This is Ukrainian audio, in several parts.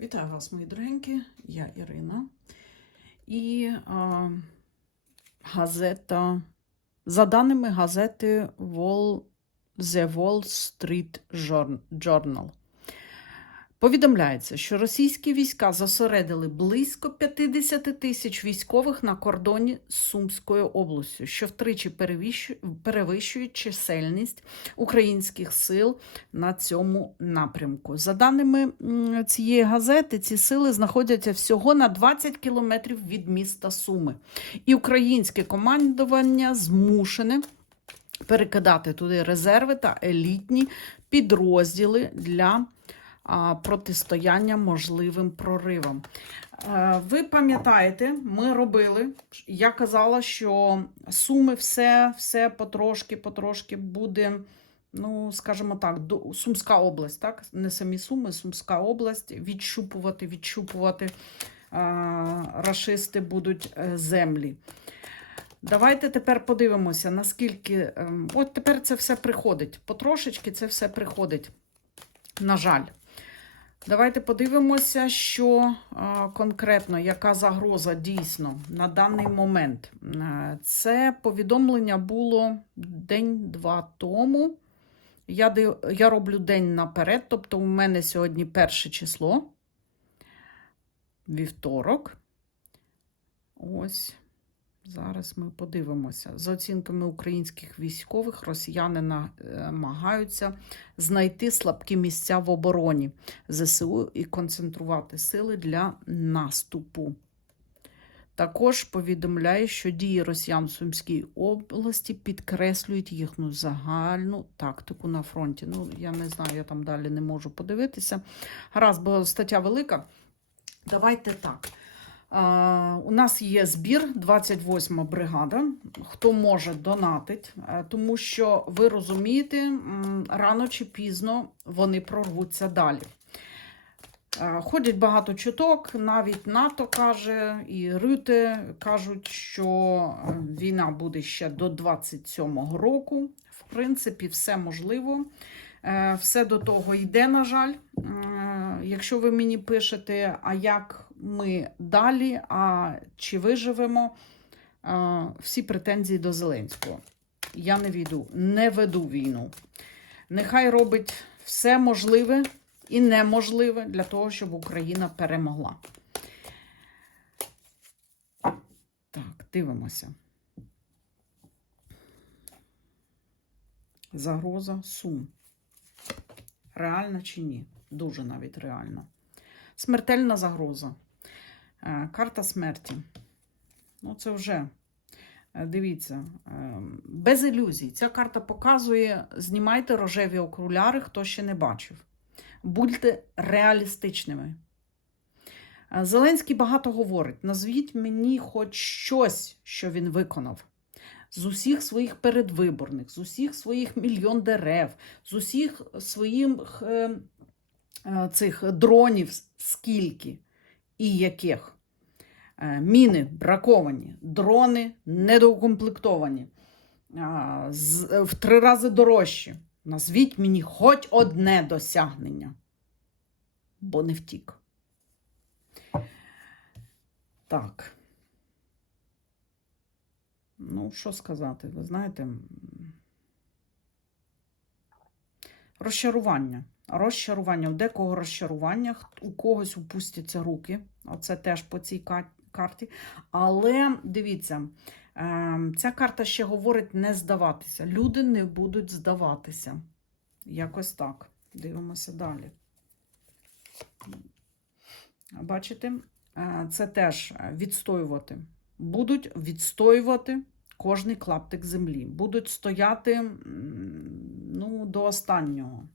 Вітаю вас, мої дорогенькі, я Ірина. І а, газета, за даними газети Wall, The Wall Street Journ- Journal, повідомляється, що російські війська зосередили близько 50 тисяч військових на кордоні з Сумською областю, що втричі перевищу- перевищує чисельність українських сил на цьому напрямку. За даними цієї газети, ці сили знаходяться всього на 20 кілометрів від міста Суми. І українське командування змушене перекидати туди резерви та елітні підрозділи для протистояння можливим проривам. Е, Ви пам'ятаєте, ми робили. Я казала, що суми все, все потрошки, потрошки буде. Ну, скажімо так, до- Сумська область, так? Не самі Суми, Сумська область, відщупувати, відщупувати а, рашисти будуть е, землі. Давайте тепер подивимося, наскільки. ем, От тепер це все приходить. Потрошечки це все приходить. На жаль. Давайте подивимося, що а, конкретно, яка загроза дійсно на даний момент. Е, Це повідомлення було день-два тому. Я, я роблю день наперед, тобто у мене сьогодні перше число, вівторок. Ось. Зараз ми подивимося. За оцінками українських військових, росіяни е, намагаються знайти слабкі місця в обороні ЗСУ і концентрувати сили для наступу. Також повідомляє, що дії росіян в Сумській області підкреслюють їхню загальну тактику на фронті. Ну, я не знаю, я там далі не можу подивитися. Гаразд, бо стаття велика. Давайте так. У нас є збір, 28 бригада. Хто може донатить, е, тому що ви розумієте, рано чи пізно вони прорвуться далі. Е, Ходять багато чуток, навіть НАТО каже, і Рюте кажуть, що е, війна буде ще до 27-го року. В принципі, все можливо. Все до того йде, на жаль. Якщо ви мені пишете, а як ми далі, а чи виживемо, всі претензії до Зеленського. Я не війду, не веду війну. Нехай робить все можливе і неможливе для того, щоб Україна перемогла. Так, дивимося. Загроза Сум. Реальна чи ні? Дуже навіть реальна. Смертельна загроза. Е, Карта смерті. Ну, це вже. е, Дивіться, е, без ілюзій. Ця карта показує: знімайте рожеві окуляри, хто ще не бачив. Будьте реалістичними. Зеленський багато говорить: назвіть мені хоч щось, що він виконав. З усіх своїх передвиборних, з усіх своїх мільйон дерев, з усіх своїх цих дронів, скільки і яких. Е, Міни браковані, дрони недоукомплектовані, в три рази дорожчі. Назвіть мені хоч одне досягнення, бо не втік. Так. Ну, що сказати, ви знаєте, розчарування. Розчарування. У декого розчарування, у когось упустяться руки. Оце теж по цій карті. Але дивіться, ем, ця карта ще говорить не здаватися. Люди не будуть здаватися. Якось так. Дивимося далі. Бачите, Е, це теж е, відстоювати. Будуть відстоювати кожний клаптик землі. Будуть стояти ну, до останнього.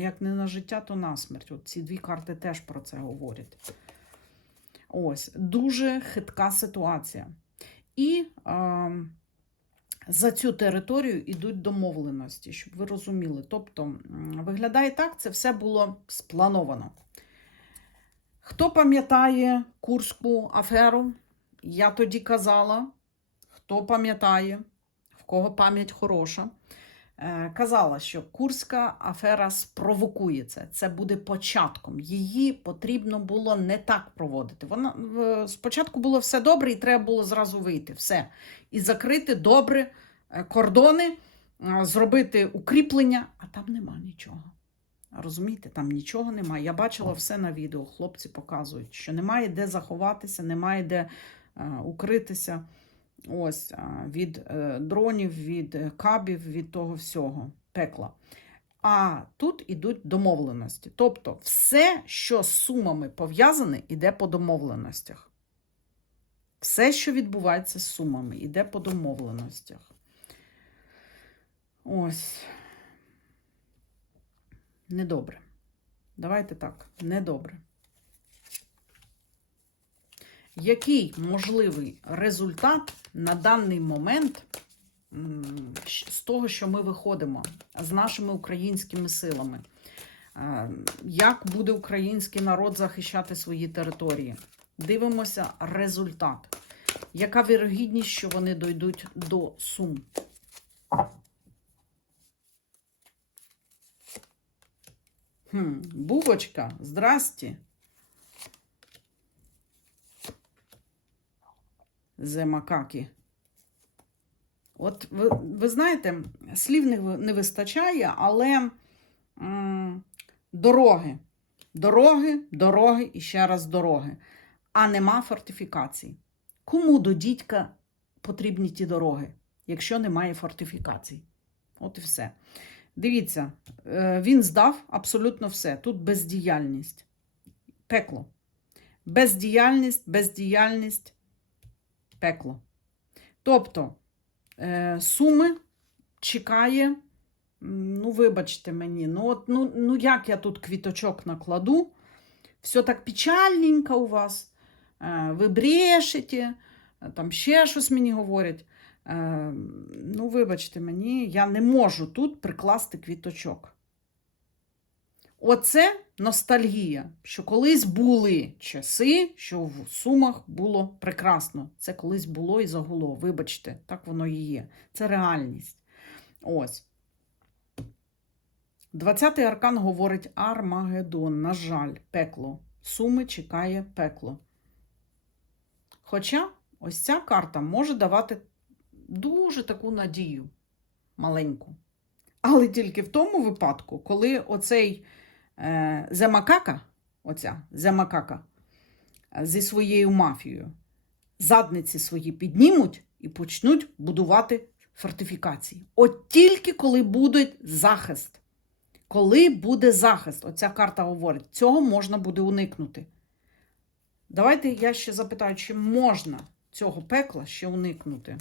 Як не на життя, то на смерть. От ці дві карти теж про це говорять. Ось, дуже хитка ситуація. І е, за цю територію йдуть домовленості, щоб ви розуміли. Тобто, виглядає так, це все було сплановано. Хто пам'ятає Курську аферу? Я тоді казала, хто пам'ятає, в кого пам'ять хороша. Е, казала, що Курська афера спровокує це. Це буде початком. Її потрібно було не так проводити. Вона спочатку було все добре, і треба було зразу вийти. Все. І закрити добре е, кордони, е, зробити укріплення, а там нема нічого. Розумієте, там нічого немає. Я бачила все на відео. Хлопці показують, що немає де заховатися, немає де е, укритися. Ось від е, дронів, від е, кабів, від того всього пекла. А тут ідуть домовленості. Тобто, все, що з сумами пов'язане, іде по домовленостях. Все, що відбувається з сумами, іде по домовленостях. Ось. Недобре. Давайте так, недобре. Який можливий результат на даний момент з того, що ми виходимо з нашими українськими силами? Е, Як буде український народ захищати свої території? Дивимося результат. Яка вірогідність, що вони дойдуть до Сум? Хм, Бубочка, здрасті. Зе макаки. От ви, ви знаєте, слів не, не вистачає, але м, дороги. Дороги, дороги і ще раз дороги. А нема фортифікацій. Кому до дідька потрібні ті дороги, якщо немає фортифікацій? От і все. Дивіться, е, він здав абсолютно все. Тут бездіяльність. Пекло. Бездіяльність, бездіяльність, пекло. Тобто, е, суми чекає, ну, вибачте мені, ну, от, ну, ну як я тут квіточок накладу, все так печальненько у вас, е, ви брешете, е, там ще щось мені говорять. Ну, вибачте мені, я не можу тут прикласти квіточок. Оце ностальгія, що колись були часи, що в Сумах було прекрасно. Це колись було і загуло. Вибачте, так воно і є. Це реальність. Ось. 20-й аркан говорить Армагеддон. На жаль, пекло. Суми чекає пекло. Хоча ось ця карта може давати дуже таку надію маленьку. Але тільки в тому випадку, коли оцей земакака, оця земакака е, зі своєю мафією задниці свої піднімуть і почнуть будувати фортифікації. От тільки коли буде захист. Коли буде захист, оця карта говорить, цього можна буде уникнути. Давайте я ще запитаю, чи можна цього пекла ще уникнути?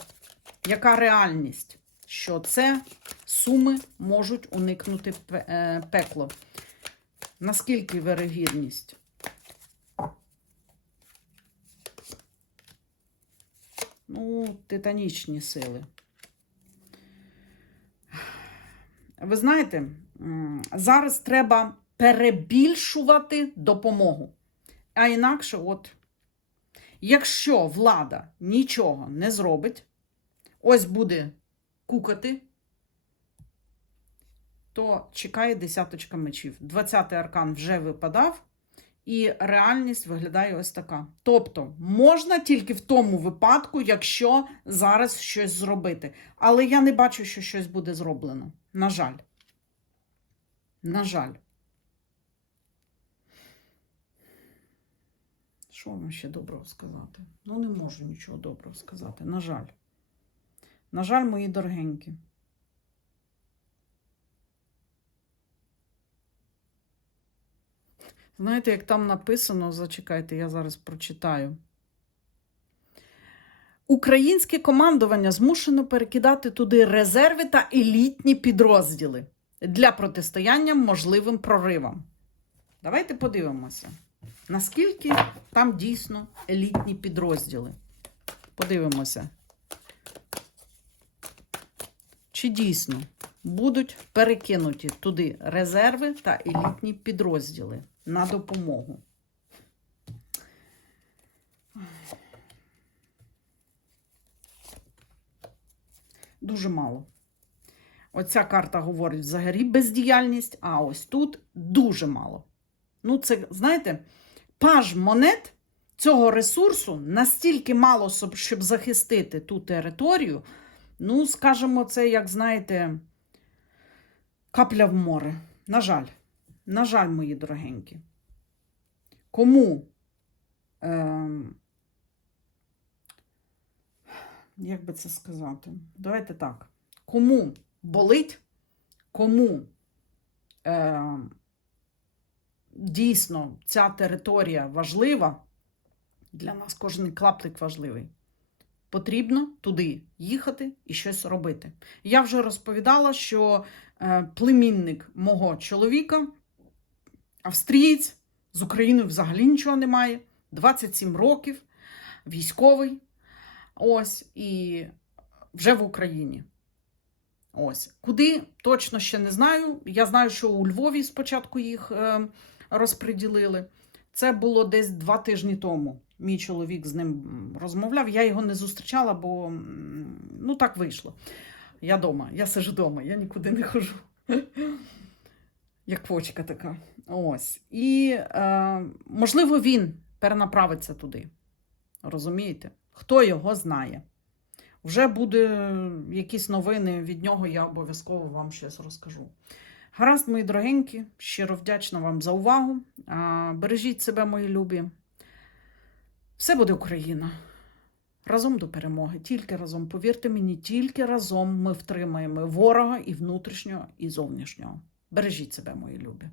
Яка реальність, що це суми можуть уникнути е, пекло? Наскільки вирогідність? Ну, титанічні сили. Ви знаєте, зараз треба перебільшувати допомогу. А інакше, от, якщо влада нічого не зробить, ось буде кукати, то чекає десяточка мечів. 20-й аркан вже випадав, і реальність виглядає ось така. Тобто, можна тільки в тому випадку, якщо зараз щось зробити. Але я не бачу, що щось буде зроблено. На жаль. На жаль. Що вам ще доброго сказати? Ну, не можу нічого доброго сказати. На жаль. На жаль, мої дорогенькі. Знаєте, як там написано, зачекайте, я зараз прочитаю. Українське командування змушено перекидати туди резерви та елітні підрозділи для протистояння можливим проривам. Давайте подивимося, наскільки там дійсно елітні підрозділи. Подивимося. Чи дійсно будуть перекинуті туди резерви та елітні підрозділи на допомогу? Дуже мало. Оця карта говорить взагалі бездіяльність, а ось тут дуже мало. Ну, це, знаєте, паж монет цього ресурсу настільки мало, щоб- захистити ту територію. Ну, скажімо, це, як знаєте, капля в море. На жаль, на жаль, мої дорогенькі. Кому? Ем, як би це сказати? Давайте так. Кому болить, кому ем, дійсно ця територія важлива, для нас кожен клаптик важливий. Потрібно туди їхати і щось робити. Я вже розповідала, що е, племінник мого чоловіка, австрієць, з Україною взагалі нічого немає, 27 років, військовий. Ось, і вже в Україні. Ось. Куди точно ще не знаю. Я знаю, що у Львові спочатку їх е, розподілили. Це було десь два тижні тому. Мій чоловік з ним розмовляв. Я його не зустрічала, бо ну так вийшло. Я вдома, я сижу вдома, я нікуди не хожу. Як квочка така. Ось. І, е, можливо, він перенаправиться туди. Розумієте? Хто його знає? Вже буде якісь новини від нього, я обов'язково вам щось розкажу. Гаразд, мої дорогенькі, щиро вдячна вам за увагу. Бережіть себе, мої любі. Все буде Україна. Разом до перемоги, тільки разом. Повірте мені, тільки разом ми втримаємо ворога і внутрішнього, і зовнішнього. Бережіть себе, мої любі.